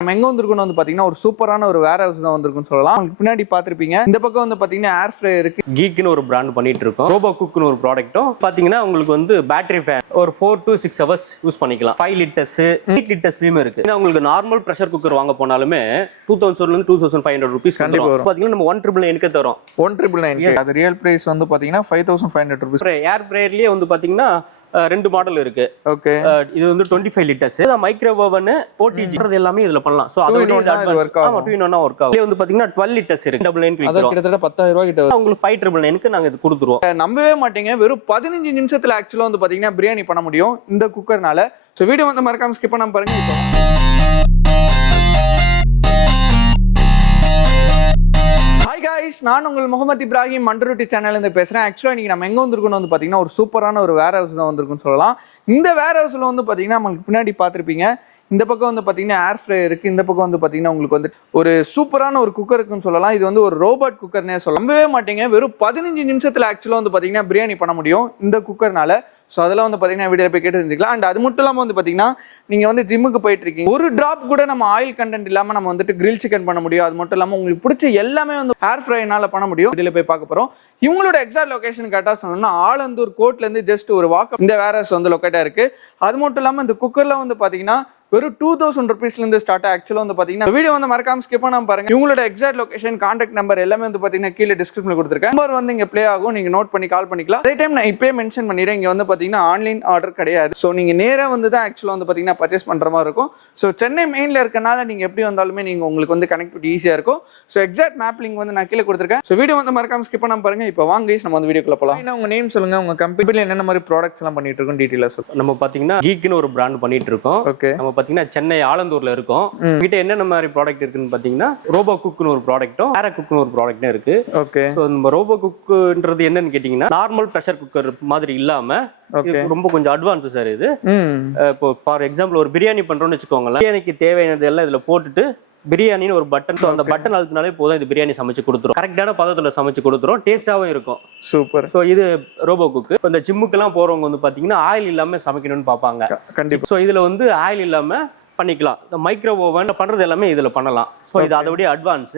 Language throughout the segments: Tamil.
நம்ம எங்க வந்திருக்கோம்னு வந்து பாத்தீங்கன்னா ஒரு சூப்பரான ஒரு வேர் ஹவுஸ் தான் வந்திருக்குன்னு சொல்லலாம். உங்களுக்கு பின்னாடி பாத்திருப்பீங்க. இந்த பக்கம் வந்து பாத்தீங்கன்னா ஏர் ஃப்ரை இருக்கு. கீக்னு ஒரு பிராண்ட் பண்ணிட்டு இருக்கோம். ரோபோ குக்னு ஒரு ப்ராடக்ட்டும் பாத்தீங்கன்னா உங்களுக்கு வந்து பேட்டரி ஃபேன் ஒரு 4 to 6 hours யூஸ் பண்ணிக்கலாம். 5 liters 8 liters இருக்கு. உங்களுக்கு நார்மல் பிரஷர் குக்கர் வாங்க போனாலுமே 2000 ல இருந்து 2500 rupees கண்டிப்பா வரும். பாத்தீங்கன்னா நம்ம 1999 தரோம். 1999 அது ரியல் பிரைஸ் வந்து பாத்தீங்கன்னா 5500 rupees. ஏர் ஃப்ரையர்லயே வந்து பாத்தீங்கன்னா ரெண்டு மாடல் இருக்கு. ஓகே, இது வந்து 25 liters மைக்ரோ ஓவன் OTG எல்லாமே இதுல பண்ணலாம். சோ அது ஒர்க் ஆகும். 2-in-1 ஒர்க் ஆகும். இது வந்து பாத்தீங்கன்னா 12 liters இருக்கு. 999 அது கிட்டத்தட்ட 10000 ரூபாய் கிட்ட வரும். உங்களுக்கு 5999க்கு நாங்க இது கொடுத்துருவோம். நம்பவே மாட்டீங்க, வெறும் 15 நிமிஷத்துல ஆக்சுவலா வந்து பாத்தீங்கன்னா பிரியாணி பண்ண முடியும் இந்த குக்கர்னால. சோ வீடியோ வந்து மறக்காம ஸ்கிப் பண்ணாம பாருங்க. இப்போ ஹாய் காய்ஸ், நான் உங்கள் முகமது இப்ராஹிம் மண்டருட்டி சேனல்ல இருந்து பேசுறேன். ஆக்சுவலா இன்னைக்கு நம்ம எங்க வந்திருக்கோம்னு வந்து பாத்தீங்கன்னா ஒரு சூப்பரான ஒரு வேர் ஹவுஸ் தான் வந்திருக்குன்னு சொல்லலாம். இந்த வேர் ஹவுஸ்ல வந்து பாத்தீங்கன்னா உங்களுக்கு பின்னாடி பாத்திருப்பீங்க. இந்த பக்கம் வந்து பாத்தீங்கன்னா ஏர் ஃப்ரை இருக்கு. இந்த பக்கம் வந்து பாத்தீங்கன்னா உங்களுக்கு வந்து ஒரு சூப்பரான ஒரு குக்கர் இருக்குன்னு சொல்லலாம். இது வந்து ஒரு ரோபோட் குக்கர்னே சொல்லலாம். நம்பவே மாட்டீங்க, வெறும் 15 நிமிஷத்துல ஆக்சுவலா வந்து பாத்தீங்கன்னா பிரியாணி பண்ண முடியும் இந்த குக்கர்னால. ஸோ அதெல்லாம் வந்து பார்த்தீங்கன்னா வீடியோ போய் கேட்டு தெரிஞ்சுக்கலாம். அண்ட் அது மட்டும் இல்லாமல் வந்து பார்த்தீங்கன்னா நீங்கள் வந்து ஜிம்முக்கு போயிட்டு இருக்கீங்க, ஒரு டிராப் கூட நம்ம ஆயில் கண்டென்ட் இல்லாமல் நம்ம வந்துட்டு கிரில் சிக்கன் பண்ண முடியும். அது மட்டும் இல்லாமல் உங்களுக்கு பிடிச்ச எல்லாமே வந்து ஏர் ஃப்ரைனால பண்ண முடியும். வீடியோல போய் பார்க்க போகிறோம். இவங்களோட எக்ஸாக்ட் லொகேஷன் கேட்டால் சொன்னோம்னா ஆலந்தூர் கோட்லேருந்து ஜஸ்ட் ஒரு வாக் இந்த வேர் ஹவுஸ் வந்து லொக்கேட்டாக இருக்கு. அது மட்டும் இல்லாமல் இந்த குக்கர்லாம் வந்து பார்த்தீங்கன்னா வெறும் 2000 rupeesல இருந்து ஸ்டார்ட். ஆக்சுவலா வந்து பாத்தீங்கன்னா வீடியோ வந்து மறக்காம ஸ்கிப் பண்ணாம பாருங்க. இவங்களோட எக்ஸாக்ட் லொகேஷன், கான்டாக்ட் நம்பர் எல்லாமே வந்து பாத்தீங்கன்னா கீழே டிஸ்கிரிப்ஷன்ல கொடுத்துருக்கேன். நம்பர் வந்து இங்க ப்ளே ஆகும், நீங்க நோட் பண்ணி கால் பண்ணிக்கலாம். அதே டைம் நான் இப்பயே மென்ஷன் பண்ணிடுறேன், இங்க வந்து பாத்தீங்கன்னா ஆன்லைன் ஆர்டர் கிடையாது. ஸோ நீங்க நேரா வந்து தான் ஆக்சுவலா வந்து பாத்தீங்கன்னா பர்ச்சேஸ் பண்ற மாதிரி இருக்கும். ஸோ சென்னை மெயின்ல இருக்கனால நீங்க எப்படி வந்தாலுமே நீங்க உங்களுக்கு வந்து கனெக்டிவிட்டி ஈஸியா இருக்கும். ஸோ எக்ஸாக்ட் மேப் லிங்க் வந்து நான் கீழே கொடுத்துருக்கேன். ஸோ வீடியோ வந்து மறக்காம ஸ்கிப் பண்ணாம பாருங்க. இப்போ வாங்க நம்ம வந்து வீடியோக்குள்ள போலாம். உங்க நேம் சொல்லுங்க, உங்க கம்பெனில என்னென்ன மாதிரி ப்ராடக்ட்ஸ் எல்லாம் பண்ணிட்டு இருக்கோம் டீடைலா சொல்லுங்க. நம்ம பாத்தீங்கன்னா கீக்னு ஒரு பிராண்ட் பண்ணிட்டு இருக்கோம். ஓகே, நம்ம பாத்தீங்கன்னா சென்னை ஆலந்தூர்ல இருக்கோம். கிட்ட என்னென்ன மாதிரி ப்ராடக்ட் இருக்குன்னு பாத்தீங்கன்னா ரோபோ குக்னு ஒரு ப்ராடக்ட்டும் ஏர் குக்னு ஒரு ப்ராடக்ட்டும் இருக்கு. ஓகே, சோ நம்ம ரோபோ குக்ன்றது என்னன்னு கேட்டீங்கன்னா நார்மல் பிரஷர் குக்கர் மாதிரி இல்லாம ரொம்ப கொஞ்சம் அட்வான்ஸ் சார் இது. இப்போ ஃபார் எக்ஸாம்பிள் ஒரு பிரியாணி பண்றோம்னு வச்சுக்கோங்களேன், பிரியாணிக்கு தேவையானது எல்லாம் இதுல போட்டுட்டு பிரியாணின்னு ஒரு பட்டன், அந்த பட்டன் அழுத்தினாலே போதும், இது பிரியாணி சமைச்சு கொடுத்துரும். கரெக்டான பதத்துல சமைச்சு கொடுத்துரும், டேஸ்டாவும் இருக்கும். சூப்பர். சோ இது ரோபோ குக். இந்த ஜிம்முக்கு எல்லாம் போறவங்க வந்து பாத்தீங்கன்னா ஆயில் இல்லாம சமைக்கணும்னு பாப்பாங்க. கண்டிப்பா. சோ இதுல வந்து ஆயில் இல்லாம பண்ணிக்கலாம். இந்த மைக்ரோ ஓவன் பண்றது எல்லாமே இதுல பண்ணலாம். சோ இது அதோட அட்வான்ஸ்.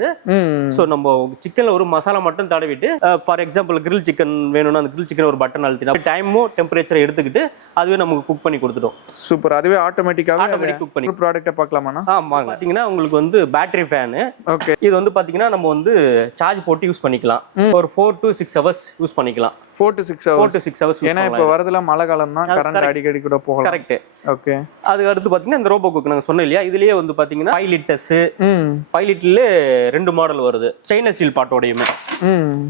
சோ நம்ம சிக்கன்ல ஒரு மசாலா மட்டும் தடவிட்டு ஃபார் எக்ஸாம்பிள் கிரில் சிக்கன் வேணும்னா அந்த கிரில் சிக்கன் ஒரு பட்டன் அழுத்தினா டைமும் டெம்பரேச்சர் எடுத்துக்கிட்டு அதுவே நமக்கு குக் பண்ணி கொடுத்துடும். சூப்பர். அதுவே ஆட்டோமேட்டிக் குக் பண்ணி ப்ராடக்ட்ட பார்க்கலாமா? ஆமா, பாத்தீங்கன்னா உங்களுக்கு வந்து பேட்டரி ஃபேன். ஓகே, இது வந்து பாத்தீங்கன்னா நம்ம வந்து சார்ஜ் போட்டு யூஸ் பண்ணிக்கலாம். ஒரு 4 to 6 hours யூஸ் பண்ணிக்கலாம். 4 to 6 hours. ஏன்னா இப்ப வரதுல மழை காலம் தான், கரண்ட் அடிக்கடி கூட போகலாம். கரெக்ட். ஓகே, அதுக்கு அடுத்து பாத்தீங்கன்னா இந்த ரோபோ குக் நாங்க சொன்னோம் இல்லையா, இதுலயே வந்து பாத்தீங்கன்னா 5 liters 5 litrல 2 மாடல் வருது. ஸ்டெயின்லெஸ் ஸ்டீல் பாட்டோடையுமே.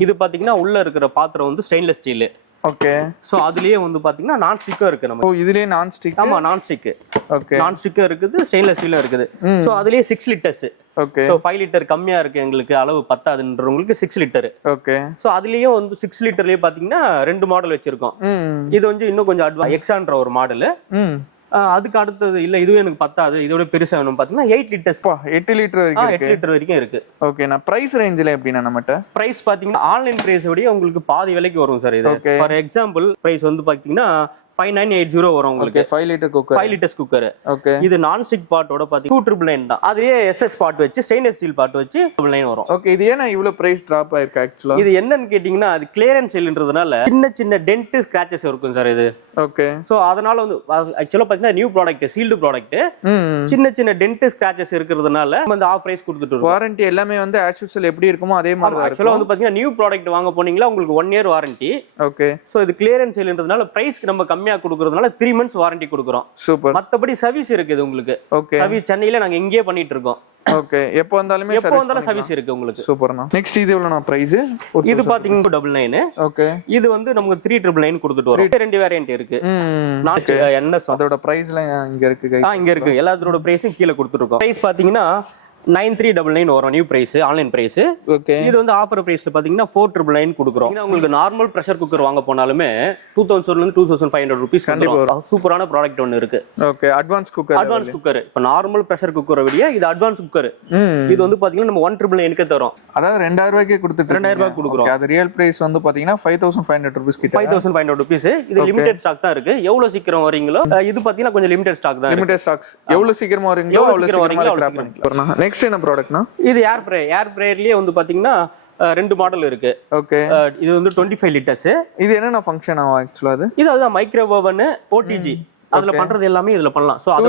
இது பாத்தீங்கன்னா உள்ள இருக்கிற பாத்திரம் வந்து ஸ்டெயின்லெஸ் ஸ்டீல். ஓகே, சோ அதுலயே வந்து பாத்தீங்கன்னா நான் ஸ்டிக்கும் இருக்கு. நம்ம இதுலயே நான் ஸ்டிக். ஆமா, நான் ஸ்டிக். ஓகே, நான் ஸ்டிக்கும் இருக்குது, ஸ்டெயின்லெஸ் ஸ்டீலும் இருக்குது. சோ அதுலயே 6 liters. ஓகே, சோ 5 liter கம்மியா இருக்கு, எங்களுக்கு அளவு பத்தாதுன்றவங்களுக்கு 6 liter. ஓகே, சோ அதுலயே வந்து 6 literலயே பாத்தீங்கன்னா 2 மாடல் வச்சிருக்கோம். இது வந்து இன்னும் கொஞ்சம் அட்வான்ஸ் எக்ஸான்ற ஒரு மாடல். அதுக்கு அடுத்தது இல்ல இதுவே எனக்கு பத்தாது, இதோட பெருசா வேணும் பாத்தீங்கன்னா 8 liters. 8 லிட்டர் வரைக்கும் 8 liter வரைக்கும் இருக்கு. ஓகே, நான் பிரைஸ் ரேஞ்சில எப்படின்னா நம்மட்ட பிரைஸ் பாத்தீங்கன்னா ஆன்லைன் பிரைஸ் விட உங்களுக்கு பாதி விலைக்கு வரும் சார் இது. ஃபார் எக்ஸாம்பிள் பிரைஸ் வந்து பாத்தீங்கன்னா 5980 வரும் உங்களுக்கு. 5 litre cooker, 5 liters cooker. Okay, இது நான் ஸ்டிக் பாட்டோட பாத்தீங்கன்னா 2999 தான். அதுலயே SS பாட் வச்சு ஸ்டெயின்லெஸ் ஸ்டீல் பாட் வச்சு 999 வரும். ஓகே, இது ஏன்னா இவ்வளவு பிரைஸ் டிராப் ஆயிருக்கு ஆக்சுவலா? இது என்னன்னு கேட்டீங்கன்னா அது கிளியரன்ஸ் சேல்ன்றதுனால சின்ன சின்ன டென்ட் ஸ்கிராச்சஸ் இருக்கும் சார் இது. ஓகே, சோ அதனால வந்து ஆக்சுவலா பாத்தீங்கன்னா நியூ ப்ராடக்ட், சீல்டு ப்ராடக்ட். சின்ன சின்ன டென்ட் ஸ்கிராச்சஸ் இருக்கிறதுனால நம்ம வந்து ஆஃப் பிரைஸ் கொடுத்துட்டு இருக்கோம். வாரண்டி எல்லாமே வந்து ஆஸ் யூசுவல் எப்படி இருக்குமோ அதே மாதிரி தான். ஆக்சுவலா வந்து பாத்தீங்கன்னா நியூ ப்ராடக்ட் வாங்க போனீங்களா உங்களுக்கு 1 year வாரண்டி. ஓகே, சோ இது கிளியரன்ஸ் சேல்ன்றதுனால பிரைஸ்க்கு நம்ம கம்மியா கொடுக்கறதுனால 3 months வாரண்டி கொடுக்குறோம். சூப்பர். மத்தபடி சர்வீஸ் இருக்குது உங்களுக்கு. ஓகே, சர்வீஸ் சென்னையில நாங்க எங்கேயே பண்ணிட்டு இருக்கோம். ஓகே, எப்போ வந்தாலும் சர்வீஸ் இருக்கு உங்களுக்கு. சூப்பர்ண்ணா. நெக்ஸ்ட் இது எவ்வளவுனா பிரைஸ்? இது பாத்தீங்கன்னா 299. ஓகே, இது வந்து நமக்கு 3999 கொடுத்துட்டு வரோம். ரெண்டு வேரியன்ட் இருக்கு. NS அதோட பிரைஸ்ல இங்க இருக்கு गाइस. இங்க இருக்கு. எல்லாத்தோட பிரைஸும் கீழ கொடுத்துட்டு இருக்கோம். பிரைஸ் பாத்தீங்கன்னா 9399 வரும் new price, online price. Okay. இது வந்து ஆஃபர் பிரைஸ்ல பாத்தீங்கன்னா 4999 கொடுக்குறோம். உங்களுக்கு நார்மல் பிரஷர் குக்கர் வாங்க போனாலுமே 2000 ல இருந்து 2500 ரூபீஸ் கண்டிப்பா. சூப்பரான ப்ராடக்ட் ஒன்னு இருக்கு. ஓகே. Advance cooker. இப்போ நார்மல் பிரஷர் குக்கரை விட இது அட்வான்ஸ் குக்கர். இது வந்து பாத்தீங்கன்னா நம்ம 1999 தரோம். அதாவது 2000 ரூபாய்க்கு கொடுத்துட்டு 2000 ரூபாய் கொடுக்குறோம். அது ரியல் பிரைஸ் வந்து பாத்தீங்கன்னா 5500 ரூபீஸ் கிட்ட. 5500 ரூபீஸ். இது லிமிடெட் ஸ்டாக் தான் இருக்கு. எவ்வளவு சீக்கிரம் வரீங்களோ இது பாத்தீங்கன்னா கொஞ்சம் லிமிடெட் ஸ்டாக் தான். லிமிடெட் ஸ்டாக்ஸ் எவ்வளவு சீக்கிரமா வரீங்களோ அவ்வளவு சீக்கிரமா கிராப் பண்ணிக்கலாம். நெக்ஸ்ட் என்ன ப்ராடக்ட்னா இது ஏர் ஃப்ரையர்லயே வந்து பாத்தீங்கன்னா 2 மாடல் இருக்கு. ஓகே. இது வந்து 25 லிட்டர்ஸ். இது என்னென்ன ஃபங்க்ஷன் ஆகும் ஆக்சுவலா? இது அதுதான் மைக்ரோ ஓவன், ஓடிஜி அதுல பண்றது எல்லாமே இதுல பண்ணலாம். சோ அது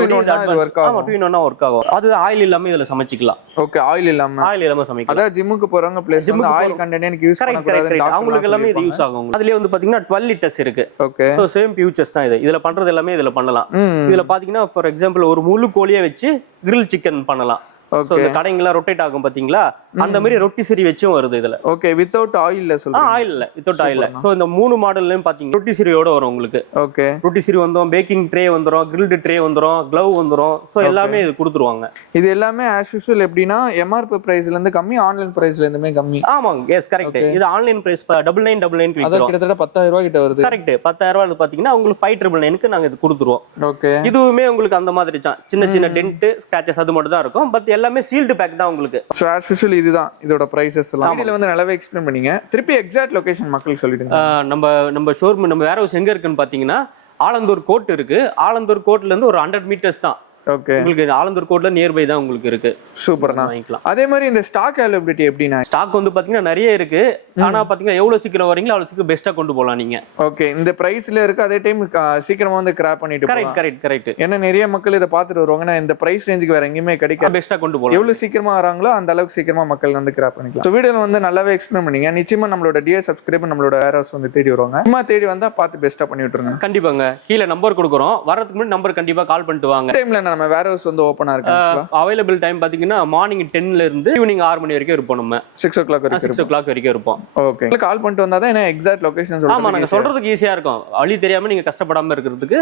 ஒர்க் ஆகும். அது ஆயில் இல்லாம இதுல சமைச்சிக்கலாம். ஓகே. ஆயில் இல்லாம சமைக்கலாம். அதாவது ஜிம்முக்கு போறவங்க பிளேஸ் வந்து ஆயில் கண்டெய்னர் யூஸ் பண்ண கூடாது. அவங்களுக்கு எல்லாமே இது யூஸ் ஆகும். அதுலயே வந்து பாத்தீங்கன்னா 12 லிட்டர்ஸ் இருக்கு. ஓகே. சோ சேம் ஃபியூச்சர்ஸ் தான் இது. இதுல பண்றது எல்லாமே இதுல பண்ணலாம். இதுல பாத்தீங்கன்னா ஃபார் எக்ஸாம்பிள் ஒரு முழு கோழியை வச்சு கிரில் சிக்கன் பண்ணலாம். சோ இந்த கடைங்கலாம் ரொட்டேட் ஆகும் பாத்தீங்களா, அந்த மாதிரி ரொட்டி சரி வெச்சும் வருது இதுல. ஓகே. வித்அவுட் ஆயில்ல சொல்றீங்க? ஆயில் இல்ல, வித்அவுட் ஆயில். சோ இந்த 3 மாடல்லயும் பாத்தீங்க ரொட்டி சரியோட வரும் உங்களுக்கு. ஓகே. ரொட்டி சரி வந்துரும், பேக்கிங் ட்ரே வந்துரும், கிரில்ட் ட்ரே வந்துரும், க்ளவ் வந்துரும். சோ எல்லாமே இது கொடுத்துருவாங்க. இது எல்லாமே ஆஸ் யூசுவல் எப்படின்னா எம்ஆர்பி பிரைஸ்ல இருந்து கம்மி, ஆன்லைன் பிரைஸ்ல இருந்துமே கம்மி. ஆமாங்க, எஸ் கரெக்ட். இது ஆன்லைன் பிரைஸ் 9999 க்கு விக்கிறோம். கிட்டத்தட்ட 10000 ரூபாய் கிட்ட வருது. கரெக்ட். 10000 ரூபாய் பாத்தீங்கன்னா உங்களுக்கு 5999 க்கு நாங்க இது கொடுத்துருவோம். ஓகே. இதுவுமே உங்களுக்கு அந்த மாதிரி தான் சின்ன சின்ன டென்ட், ஸ்கிராச்சஸ் அது மட்டும் தான் இருக்கும். பட் எல்லாமே சீல்டு பேக் தான் உங்களுக்கு. சோ as usual இதுதான் இதோட பிரைசஸ் எல்லாம். வீடியோல வந்து நல்லாவே எக்ஸ்பிளைன் பண்ணீங்க. திருப்பி எக்ஸாக்ட் லொகேஷன் மக்களுக்கு சொல்லிடுங்க. நம்ம ஷோரூம், நம்ம வேர் ஹவுஸ் எங்க இருக்குன்னு பாத்தீங்கன்னா ஆலந்தூர் கோட் இருக்கு. ஆலந்தூர் கோட்ல இருந்து ஒரு 100 மீட்டர்ஸ் தான். ஓகே. உங்களுக்கு ஆலந்தூர் கோட்ல நியர்பை தான் உங்களுக்கு இருக்கு. சூப்பர்ண்ணா. அதே மாதிரி இந்த ஸ்டாக் அவைலபிலிட்டி எப்படின்னா? ஸ்டாக் வந்து பாத்தீங்கன்னா நிறைய இருக்கு. ஆனா பாத்தீங்கன்னா எவ்வளவு சீக்கிரம் வரீங்களோ அவ்வளவு சீக்கிரம் பெஸ்டா கொண்டு போலாம் நீங்க. ஓகே. இந்த பிரைஸ்ல இருக்கு, அதே டைம் சீக்கிரமா வந்து கிராப் பண்ணிட்டு போலாம். கரெக்ட். ஏன்னா நிறைய மக்கள் இத பாத்துட்டு வருவாங்க, இந்த பிரைஸ் ரேஞ்சுக்கு வேற எங்கேயுமே கிடைக்காது. பெஸ்டா கொண்டு போலாம். எவ்வளவு சீக்கிரமா வராங்களோ அந்த அளவுக்கு சீக்கிரமா மக்கள் வந்து கிராப் பண்ணிக்கலாம். சோ வீடியோல வந்து நல்லாவே எக்ஸ்பிளைன் பண்ணீங்க. நிச்சயமா நம்மளோட டியர் சப்ஸ்கிரைபர் நம்மளோட வேர் ஹவுஸ் வந்து தேடி வருவாங்க. சும்மா தேடி வந்தா பார்த்து பெஸ்டா பண்ணி விட்டுருங்க. கண்டிப்பாங்க. கீழ நம்பர் கொடுக்குறோம். வரதுக்கு முன்னாடி நம்பர் கண்டிப்பா கால் பண்ணிட்டு வாங்க. டைம்ல நம்ம வேர் ஹவுஸ் வந்து ஓபனா இருக்கு. அவைலபிள் டைம் பாத்தீங்கன்னா மார்னிங் 10 ல இருந்து ஈவினிங் 6 மணி வரைக்கும் இருப்போம். நம்ம 6 o'clock வரைக்கும் இருப்போம். ஓகே. கால் பண்ணிட்டு வந்தா தான் எக்ஸாக்ட் லொகேஷன் சொல்லுங்க. ஆமா, நாங்க சொல்றதுக்கு ஈஸியா இருக்கும். வழி தெரியாம நீங்க கஷ்டப்படாம இருக்கிறதுக்கு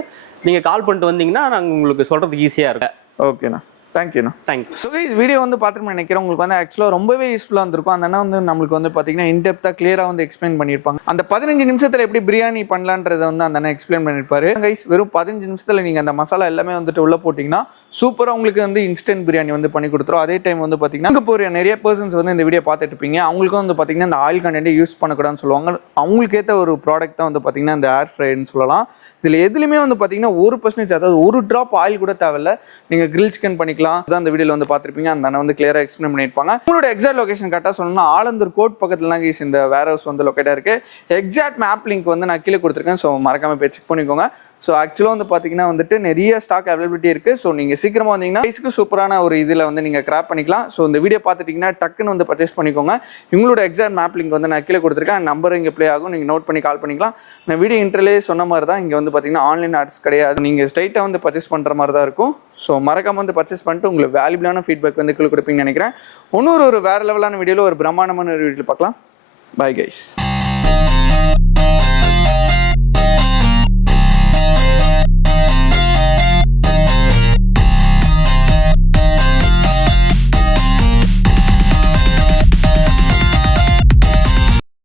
நீங்க கால் பண்ணிட்டு வந்தீங்கன்னா நாங்க உங்களுக்கு சொல்றதுக்கு ஈஸியா இருக்கும். ஓகேண்ணா. தேங்க்யூண்ணா. தேங்க்யூ. ஸோ கைஸ் வீடியோ வந்து பார்த்துட்டு நினைக்கிறேன் உங்களுக்கு வந்து ஆக்சுவலாக ரொம்பவே யூஸ்ஃபுல்லாக இருந்திருக்கும். அந்த அண்ணா வந்து நம்மளுக்கு வந்து பார்த்தீங்கன்னா இன்டெப்த்தாக கிளியராக வந்து எக்ஸ்பிளைன் பண்ணியிருப்பாங்க. அந்த 15 நிமிஷத்தில் எப்படி பிரியாணி பண்ணலான்றதை வந்து அந்த அண்ணா எக்ஸ்பிளைன் பண்ணியிருப்பாரு. கைஸ் வெறும் 15 நிமிஷத்தில் நீங்கள் அந்த மசாலா எல்லாமே வந்துட்டு உள்ளே போட்டிங்கன்னா சூப்பராக உங்களுக்கு வந்து இன்ஸ்டன்ட் பிரியாணி வந்து பண்ணி கொடுத்துரும். அதே டைம் வந்து பார்த்தீங்கன்னா அங்கே போகிற நிறைய பர்சன்ஸ் வந்து இந்த வீடியோ பார்த்துட்டு இருப்பீங்க. அவங்களுக்கும் வந்து பார்த்தீங்கன்னா இந்த ஆயில் கண்டென்ட் யூஸ் பண்ணக்கூடாதுன்னு சொல்லுவாங்க. அவங்களுக்கு ஏற்ற ஒரு ப்ராடக்ட் தான் வந்து பார்த்தீங்கன்னா இந்த ஏர் ஃப்ரைன்னு சொல்லலாம். இதில் எதுலையுமே வந்து பார்த்தீங்கன்னா 1% அதாவது ஒரு ட்ராப் ஆயில் கூட தேவையில்ல. நீங்கள் கிரில் சிக்கன் பண்ணிக்கலாம். அதான் அந்த வீடியோவில் வந்து பார்த்துருப்பீங்க. அந்த அண்ணன் வந்து கிளியராக எக்ஸ்பிளைன் பண்ணியிருப்பாங்க. உங்களோட எக்ஸாக்ட் லொகேஷன் கரெக்டாக சொல்லணும்னா ஆலந்தூர் கோட் பக்கத்தில் தான் இந்த வேர் ஹவுஸ் வந்து லொக்கேட்டாக இருக்குது. எக்ஸாக்ட் மேப் லிங்க் வந்து நான் கீழே கொடுத்துருக்கேன். ஸோ மறக்காமல் போய் செக் பண்ணிக்கோங்க. ஸோ ஆக்சுவலாக வந்து பார்த்தீங்கன்னா வந்துட்டு நிறைய ஸ்டாக் அவைலபிலிட்டி இருக்குது. ஸோ நீங்கள் சீக்கிரமாக வந்தீங்கன்னா ப்ரைஸ்க்கு சூப்பரான ஒரு இதில் வந்து நீங்கள் கிராப் பண்ணிக்கலாம். ஸோ இந்த வீடியோ பார்த்துட்டிங்கன்னா டக்குன்னு வந்து பர்ச்சேஸ் பண்ணிக்கோங்க. உங்களோட எக்ஸாக்ட் மேப் லிங்க் வந்து நான் கீழே கொடுத்துருக்கேன். நம்பர் இங்கே ப்ளே ஆகும், நீங்கள் நோட் பண்ணி கால் பண்ணிக்கலாம். நான் வீடியோ இன்டர்லேயே சொன்ன மாதிரி தான் இங்கே வந்து பார்த்தீங்கன்னா ஆன்லைன் ஆர்ட்ஸ் கிடையாது. நீங்கள் ஸ்ட்ரைட்டாக வந்து பர்ச்சேஸ் பண்ணுற மாதிரி தான் இருக்கும். ஸோ மறக்காம வந்து பர்ச்சேஸ் பண்ணிட்டு உங்களுக்கு வேல்யூபிளான ஃபீட்பேக் வந்து கீழே கொடுப்பீங்கன்னு நினைக்கிறேன். இன்னொரு வேறு லெவலான வீடியோவில் ஒரு பிரம்மாண்டமான ஒரு வீடியோவில் பார்க்கலாம். Bye guys.